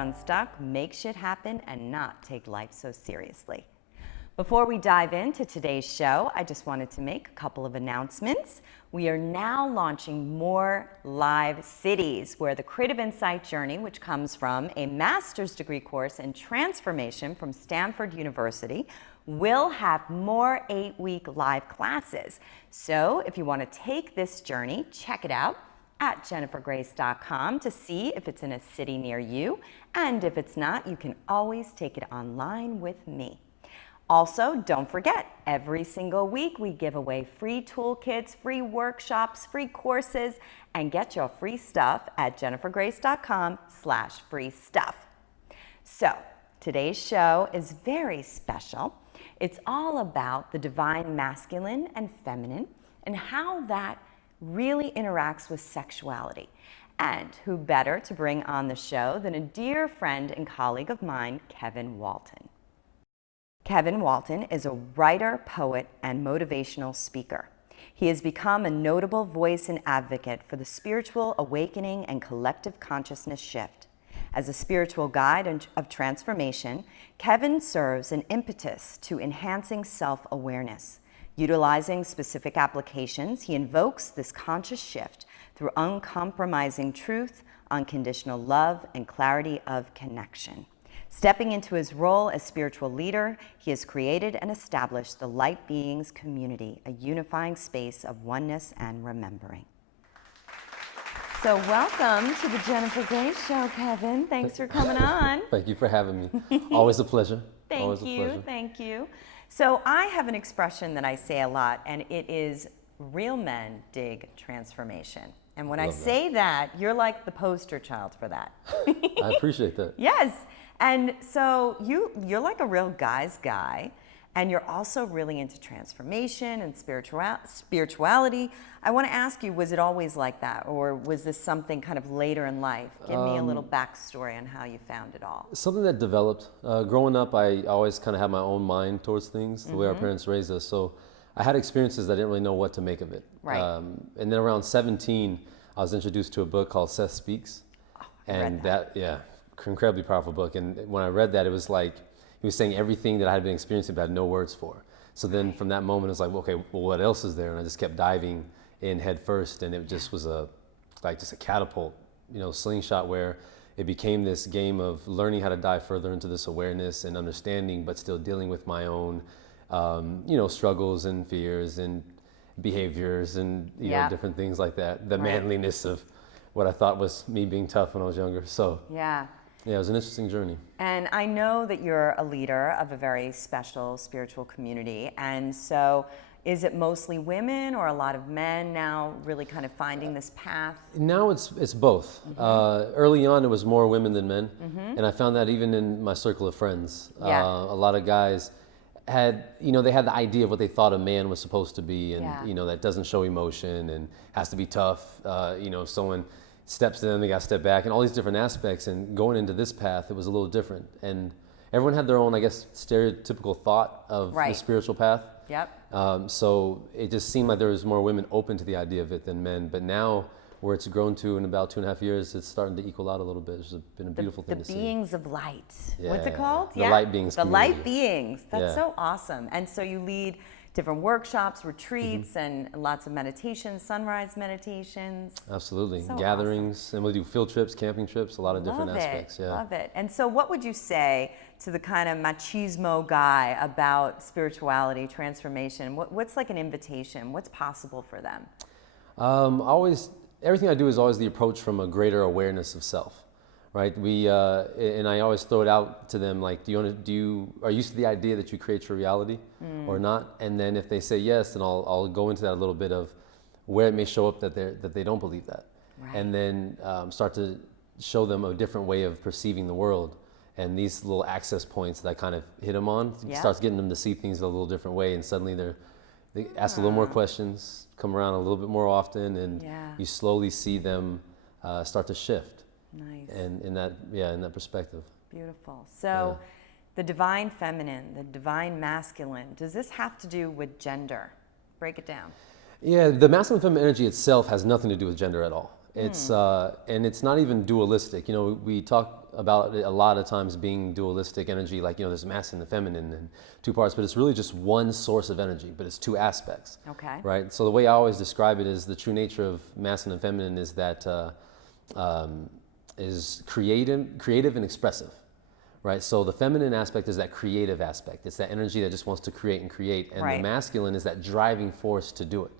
unstuck, make shit happen, and not take life so seriously. Before we dive into today's show, I just wanted to make a couple of announcements. We are now launching more live cities where the Creative Insight Journey, which comes from a master's degree course in transformation from Stanford University, will have more 8-week live classes. So if you want to take this journey, check it out at jennifergrace.com to see if it's in a city near you. And if it's not, you can always take it online with me. Also, don't forget, every single week we give away free toolkits, free workshops, free courses, and get your free stuff at jennifergrace.com/free stuff. So, today's show is very special. It's all about the divine masculine and feminine and how that really interacts with sexuality. And who better to bring on the show than a dear friend and colleague of mine, Kevin Walton. Kevin Walton is a writer, poet, and motivational speaker. He has become a notable voice and advocate for the spiritual awakening and collective consciousness shift. As a spiritual guide of transformation, Kevin serves an impetus to enhancing self-awareness. Utilizing specific applications, he invokes this conscious shift through uncompromising truth, unconditional love, and clarity of connection. Stepping into his role as spiritual leader, he has created and established the Light Beings community, a unifying space of oneness and remembering. So welcome to the Jennifer Grace Show, Kevin. Thanks for coming on. Thank you for having me. Always a pleasure. Thank you. So I have an expression that I say a lot, and it is real men dig transformation. And when I say that, you're like the poster child for that. I appreciate that. Yes. And so you're like a real guy's guy, and you're also really into transformation and spirituality. I want to ask you, was it always like that, or was this something kind of later in life? Give me a little backstory on how you found it all. Something that developed. Growing up, I always kind of had my own mind towards things, the way our parents raised us. So I had experiences that I didn't really know what to make of it. Right. And then around 17, I was introduced to a book called Seth Speaks. And incredibly powerful book. And when I read that, it was like he was saying everything that I had been experiencing but I had no words for. So then from that moment, it was like, okay, well, what else is there? And I just kept diving in head first, and it just was a catapult, slingshot, where it became this game of learning how to dive further into this awareness and understanding, but still dealing with my own, struggles and fears and behaviors and different things like that. The manliness of what I thought was me being tough when I was younger. So yeah, it was an interesting journey. And I know that you're a leader of a very special spiritual community. And so is it mostly women or a lot of men now really kind of finding this path? Now it's both. Early on, it was more women than men. And I found that even in my circle of friends. A lot of guys had, they had the idea of what they thought a man was supposed to be, and, that doesn't show emotion and has to be tough. If someone steps in, they got to step back, and all these different aspects. And going into this path, it was a little different. And everyone had their own, I guess, stereotypical thought of the spiritual path. So it just seemed like there was more women open to the idea of it than men. But now, where it's grown to in about 2.5 years, it's starting to equal out a little bit. It's been a beautiful thing to see. The beings of light. What's it called? The light beings. The light beings. That's so awesome. And so you lead different workshops, retreats, and lots of meditations, sunrise meditations. Absolutely. So gatherings. Awesome. And we do field trips, camping trips, a lot of different aspects. Love it. And so what would you say to the kind of machismo guy about spirituality, transformation? What's like an invitation? What's possible for them? Everything I do is always the approach from a greater awareness of self. Right, and I always throw it out to them like, are you used to the idea that you create your reality or not? And then if they say yes, then I'll go into that a little bit of where it may show up that they don't believe that, and then start to show them a different way of perceiving the world. And these little access points that I kind of hit them on starts getting them to see things a little different way, and suddenly they ask a little more questions, come around a little bit more often, and you slowly see them start to shift. Nice. And in that perspective. Beautiful. So the divine feminine, the divine masculine, does this have to do with gender? Break it down. Yeah, the masculine feminine energy itself has nothing to do with gender at all. It's and it's not even dualistic. You know, we talk about it a lot of times being dualistic energy, like, you know, there's masculine and feminine and two parts, but it's really just one source of energy, but it's two aspects. Okay. Right. So the way I always describe it is the true nature of masculine and feminine is that is creative and expressive. Right. So the feminine aspect is that creative aspect. It's that energy that just wants to create and create, and the masculine is that driving force to do it.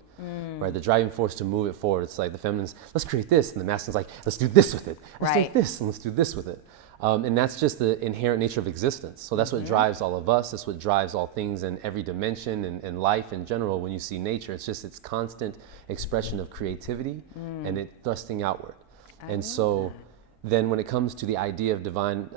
Right, the driving force to move it forward. It's like the feminine's, let's create this, and the masculine's like, let's do this with it. Let's take this, and let's do this with it. And that's just the inherent nature of existence. So that's what drives all of us. That's what drives all things in every dimension and life in general. When you see nature, it's just its constant expression of creativity and it thrusting outward. And so then when it comes to the idea of divine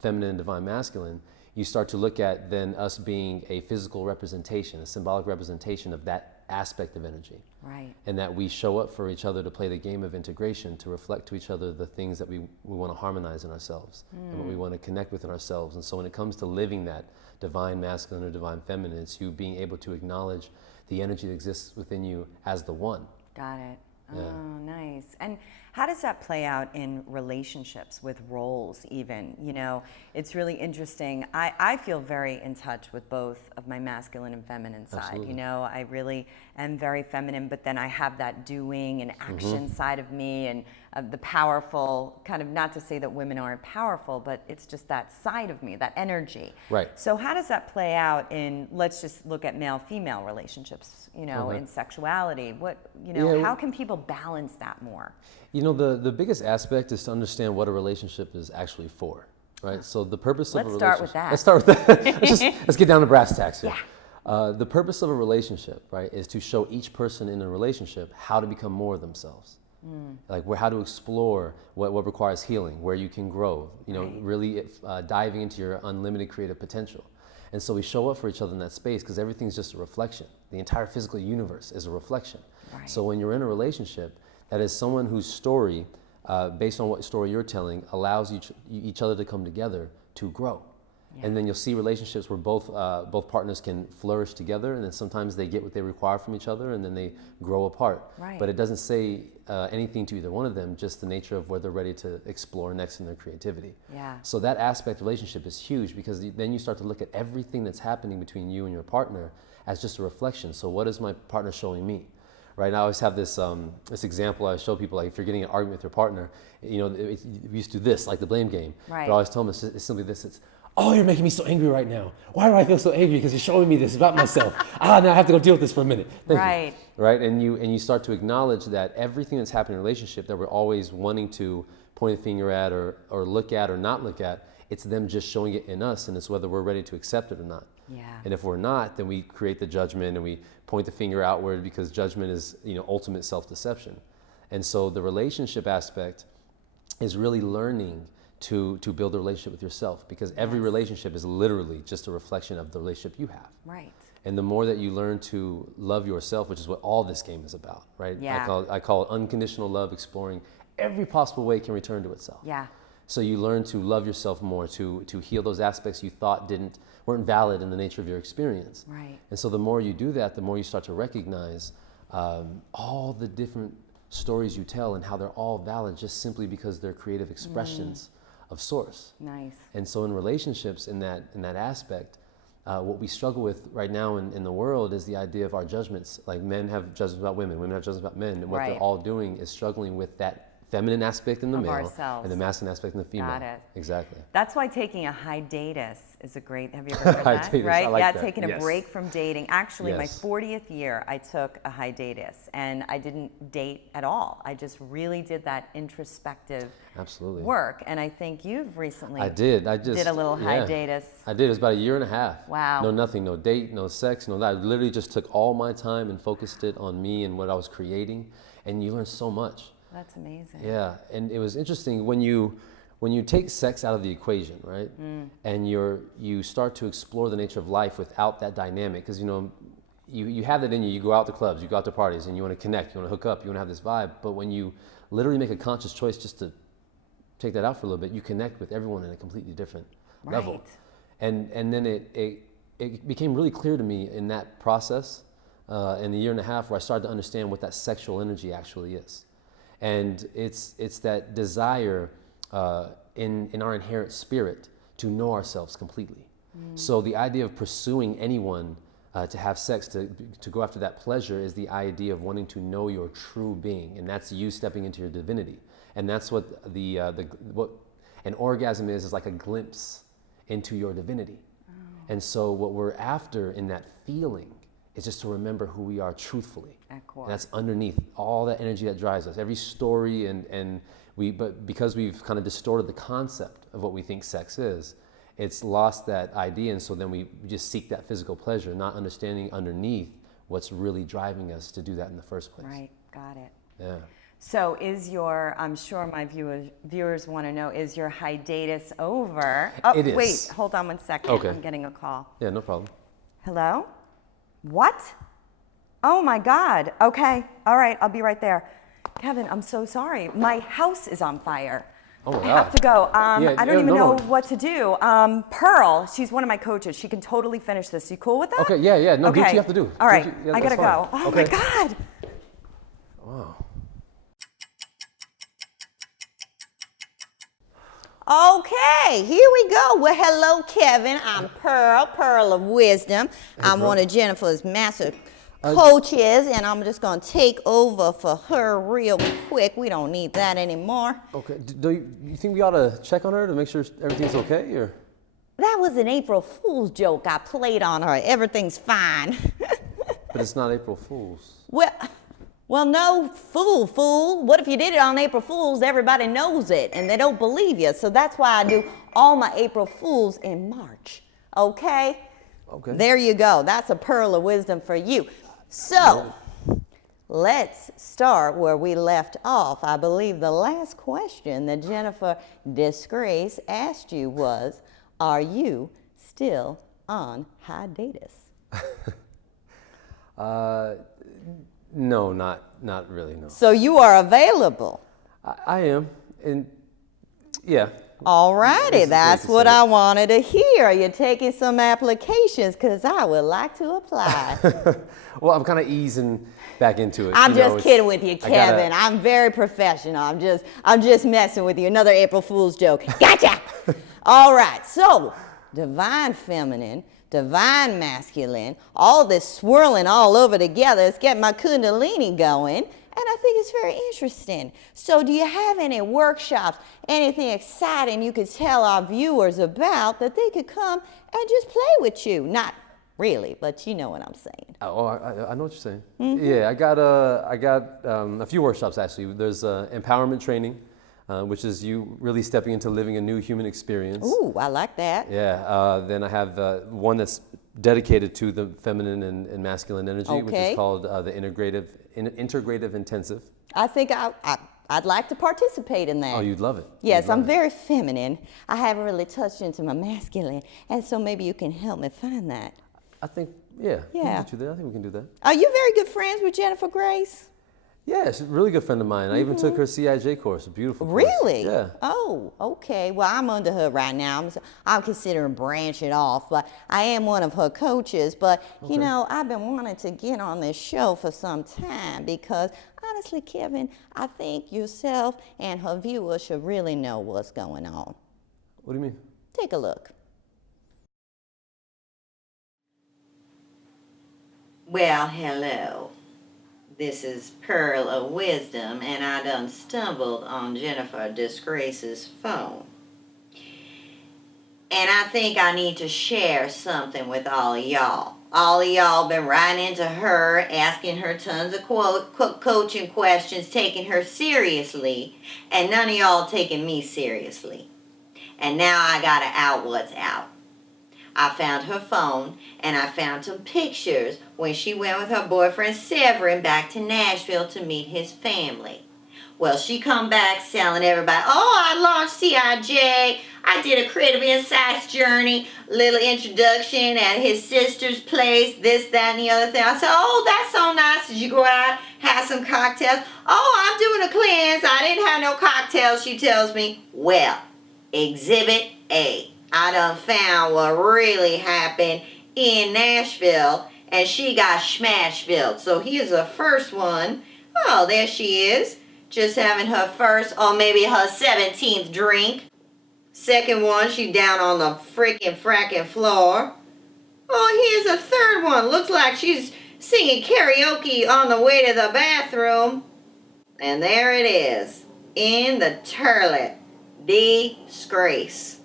feminine and divine masculine, you start to look at then us being a physical representation, a symbolic representation of that aspect of energy. Right. And that we show up for each other to play the game of integration, to reflect to each other the things that we want to harmonize in ourselves and what we want to connect with in ourselves. And so when it comes to living that divine masculine or divine feminine, it's you being able to acknowledge the energy that exists within you as the one. Got it. Oh, nice. And how does that play out in relationships with roles even? You know, it's really interesting. I feel very in touch with both of my masculine and feminine side. Absolutely. You know, I really am very feminine, but then I have that doing and action side of me, and the powerful, kind of, not to say that women aren't powerful, but it's just that side of me, that energy. Right. So how does that play out in, let's just look at male-female relationships, you know, in sexuality? What, you know, how can people balance that more? You know, the biggest aspect is to understand what a relationship is actually for, right? So the purpose of a relationship. Let's start with that. Let's get down to brass tacks here. Yeah. The purpose of a relationship, right, is to show each person in a relationship how to become more of themselves. Like how to explore what requires healing, where you can grow, you know, really diving into your unlimited creative potential. And so we show up for each other in that space because everything's just a reflection. The entire physical universe is a reflection. Right. So when you're in a relationship, that is someone whose story, based on what story you're telling, allows each other to come together to grow. Yeah. And then you'll see relationships where both partners can flourish together, and then sometimes they get what they require from each other, and then they grow apart. Right. But it doesn't say anything to either one of them, just the nature of where they're ready to explore next in their creativity. Yeah. So that aspect of relationship is huge, because then you start to look at everything that's happening between you and your partner as just a reflection. So what is my partner showing me? Right now, I always have this this example I show people, like if you're getting an argument with your partner, you know, we used to do this, like the blame game. Right. But I always tell them it's simply this: it's, oh, you're making me so angry right now. Why do I feel so angry? Because you're showing me this about myself. Now I have to go deal with this for a minute. Thank you. Right. And you start to acknowledge that everything that's happening in a relationship that we're always wanting to point a finger at or look at or not look at, it's them just showing it in us, and it's whether we're ready to accept it or not. Yeah. And if we're not, then we create the judgment and we point the finger outward, because judgment is, you know, ultimate self-deception. And so the relationship aspect is really learning to build a relationship with yourself, because every relationship is literally just a reflection of the relationship you have. Right. And the more that you learn to love yourself, which is what all this game is about, right? Yeah. I call it unconditional love, exploring every possible way it can return to itself. Yeah. So you learn to love yourself more, to heal those aspects you thought weren't valid in the nature of your experience. Right. And so the more you do that, the more you start to recognize all the different stories you tell and how they're all valid just simply because they're creative expressions of source. Nice. And so in relationships, in that aspect, what we struggle with right now in the world is the idea of our judgments. Like men have judgments about women have judgments about men, and what they're all doing is struggling with that feminine aspect in the male ourselves. And the masculine aspect in the female. Got it. Exactly. That's why taking a hiatus is a great, have you ever heard that? Hiatus, right? I like that. Taking a break from dating. Actually, my 40th year, I took a hiatus, and I didn't date at all. I just really did that introspective work. And I think you've recently I did a little hiatus. I did. It was about a year and a half. Wow. No nothing, no date, no sex, no that. I literally just took all my time and focused it on me and what I was creating. And you learn so much. That's amazing. Yeah, and it was interesting when you take sex out of the equation, right? And you start to explore the nature of life without that dynamic, because you know you have that in you. You go out to clubs, you go out to parties, and you want to connect, you want to hook up, you want to have this vibe. But when you literally make a conscious choice just to take that out for a little bit, you connect with everyone in a completely different level. And then it became really clear to me in that process, in the year and a half, where I started to understand what that sexual energy actually is. And it's that desire in our inherent spirit to know ourselves completely. So the idea of pursuing anyone to have sex, to go after that pleasure, is the idea of wanting to know your true being, and that's you stepping into your divinity. And that's what what an orgasm is like a glimpse into your divinity. And so what we're after in that feeling is just to remember who we are truthfully. And that's underneath all that energy that drives us. Every story but because we've kind of distorted the concept of what we think sex is, it's lost that idea, and so then we just seek that physical pleasure, not understanding underneath what's really driving us to do that in the first place. Right, got it. Yeah. So I'm sure my viewers want to know, is your hiatus over? Oh, It is. Wait, hold on one second. Okay. I'm getting a call. Yeah, no problem. Hello? What? Oh my God. Okay. All right, I'll be right there. Kevin, I'm so sorry. My house is on fire. Oh my I God. have to go. I don't even know no. what to do. Pearl, she's one of my coaches. She can totally finish this. You cool with that? Okay, yeah. No, do what you have to do. All right, Yeah, I gotta that's fine. go. Oh Okay. my God. Wow. Okay, here we go. Well, hello, Kevin. I'm Pearl of Wisdom. I'm one of Jennifer's master coaches, and I'm just going to take over for her real quick. We don't need that anymore. Okay. Do you think we ought to check on her to make sure everything's okay, or? That was an April Fool's joke I played on her. Everything's fine. But it's not April Fool's. Well, no, fool. What if you did it on April Fool's? Everybody knows it, and they don't believe you. So that's why I do all my April Fools in March, okay? Okay. There you go. That's a pearl of wisdom for you. So, let's start where we left off. I believe the last question that Jennifer Disgrace asked you was, are you still on hiatus? No, not really, no. So you are available. I am, and yeah. All righty, that's great to what say. I wanted to hear. You're taking some applications because I would like to apply. Well, I'm kind of easing back into it. I'm you know, just kidding with you, I Kevin. gotta- I'm very professional. I'm just messing with you. Another April Fool's joke. Gotcha. All right. So, divine feminine, divine masculine, all this swirling all over together. It's getting my kundalini going. And I think it's very interesting. So do you have any workshops, anything exciting you could tell our viewers about that they could come and just play with you? Not really, but you know what I'm saying. Oh, I know what you're saying. Yeah, I got a few workshops actually. There's empowerment training, which is you really stepping into living a new human experience. Ooh, I like that. Yeah. Then I have one that's dedicated to the feminine and masculine energy, which Okay. is called the integrative intensive. I think I'd like to participate in that. Oh, you'd love it. Yes, You'd love I'm it. very feminine. I haven't really touched into my masculine, and so maybe you can help me find that. I think, yeah. We Yeah. can get you there. I think we can do that. Are you very good friends with Jennifer Grace? Yeah, she's a really good friend of mine. I even took her CIJ course, a beautiful course. Really? Yeah. Oh, okay. Well, I'm under her right now. I'm considering branching off, but I am one of her coaches. But, you know, I've been wanting to get on this show for some time because, honestly, Kevin, I think yourself and her viewers should really know what's going on. What do you mean? Take a look. Well, hello. This is Pearl of Wisdom, and I done stumbled on Jennifer Disgrace's phone. And I think I need to share something with all of y'all. All of y'all been writing into her, asking her tons of coaching questions, taking her seriously, and none of y'all taking me seriously. And now I gotta out what's out. I found her phone, and I found some pictures when she went with her boyfriend Severin back to Nashville to meet his family. Well, she come back telling everybody, oh, I launched CIJ, I did a creative insights journey, little introduction at his sister's place, this, that, and the other thing. I said, oh, that's so nice. Did you go out, have some cocktails? Oh, I'm doing a cleanse. I didn't have no cocktails, she tells me. Well, Exhibit A. I done found what really happened in Nashville, and she got Smashville. So here's the first one. Oh, there she is. just having her first or maybe her 17th drink. Second one, she down on the freaking fracking floor. Oh, here's a third one. Looks like she's singing karaoke on the way to the bathroom. And there it is, in the toilet. Disgrace.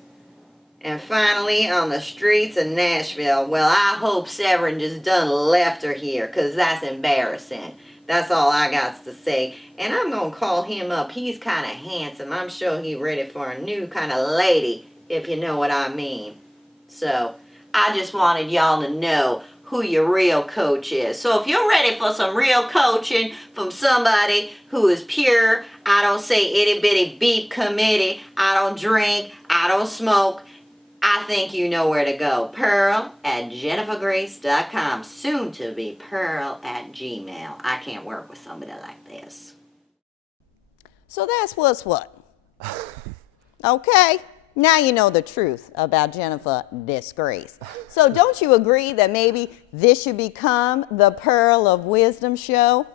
And finally, on the streets of Nashville, well, I hope Severin just done left her here, because that's embarrassing. That's all I got to say. And I'm going to call him up. He's kind of handsome. I'm sure he's ready for a new kind of lady, if you know what I mean. So, I just wanted y'all to know who your real coach is. So if you're ready for some real coaching from somebody who is pure, I don't say itty bitty beep committee, I don't drink, I don't smoke, I think you know where to go. Pearl at JenniferGrace.com. Soon to be Pearl at Gmail. I can't work with somebody like this. So that's what's what. Okay, now you know the truth about Jennifer Disgrace. So don't you agree that maybe this should become the Pearl of Wisdom show?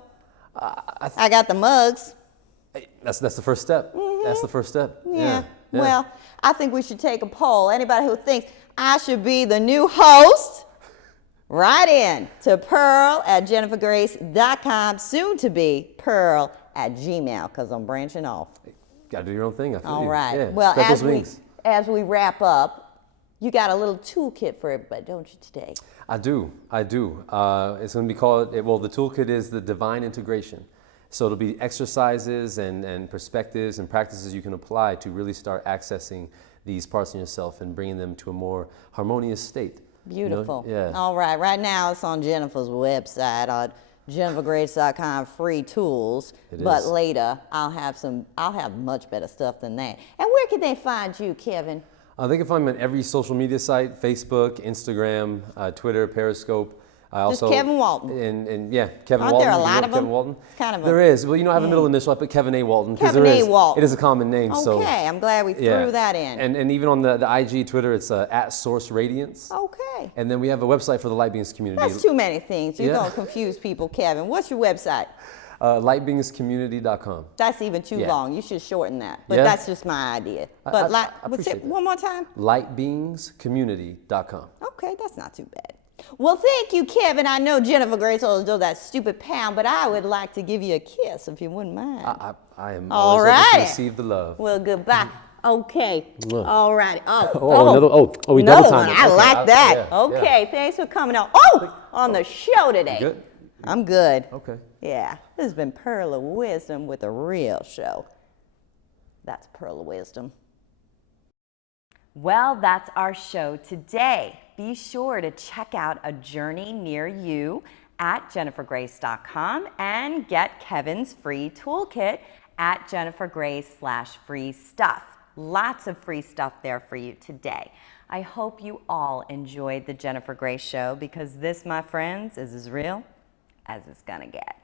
I got the mugs. That's the first step. That's the first step. Yeah. Well, I think we should take a poll. Anybody who thinks I should be the new host, write in to Pearl at JenniferGrace.com, soon to be Pearl at Gmail, because I'm branching off. Got to do your own thing. I feel All you. right. Yeah. Well, Spread those wings. as we wrap up, you got a little toolkit for everybody, don't you, today? I do. It's going to be called, the toolkit is the Divine Integration. So it'll be exercises and perspectives and practices you can apply to really start accessing these parts in yourself and bringing them to a more harmonious state. Beautiful. You know? Yeah. All right. Right now it's on Jennifer's website on JenniferGrace.com, free tools. But later I'll have much better stuff than that. And where can they find you, Kevin? They can find me on every social media site: Facebook, Instagram, Twitter, Periscope. Just Kevin Walton. And yeah, Kevin Aren't Walton. there a lot of them? Kevin Walton? It's kind of there is. Well, I have a middle initial. I put Kevin A. Walton. Kevin A. Walton. It is a common name. Okay, so, I'm glad we threw that in. And even on the IG, Twitter, it's at Source Radiance. Okay. And then we have a website for the Light Beings community. That's too many things. You're going to confuse people, Kevin. What's your website? Lightbeingscommunity.com. That's even too long. You should shorten that. But Yeah. that's just my idea. But what's it? One more time? Lightbeingscommunity.com. Okay, that's not too bad. Well, thank you, Kevin. I know Jennifer Grace always does that stupid pound, but I would like to give you a kiss if you wouldn't mind. I am All always ready to right. receive the love. Well, goodbye. Okay. All right. We double time. I like that. Yeah, okay, thanks for coming on. On the show today. Good? I'm good. Okay. Yeah, this has been Pearl of Wisdom with a real show. That's Pearl of Wisdom. Well, that's our show today. Be sure to check out a journey near you at JenniferGrace.com and get Kevin's free toolkit at JenniferGrace/free stuff. Lots of free stuff there for you today. I hope you all enjoyed the Jennifer Grace Show, because this, my friends, is as real as it's gonna get.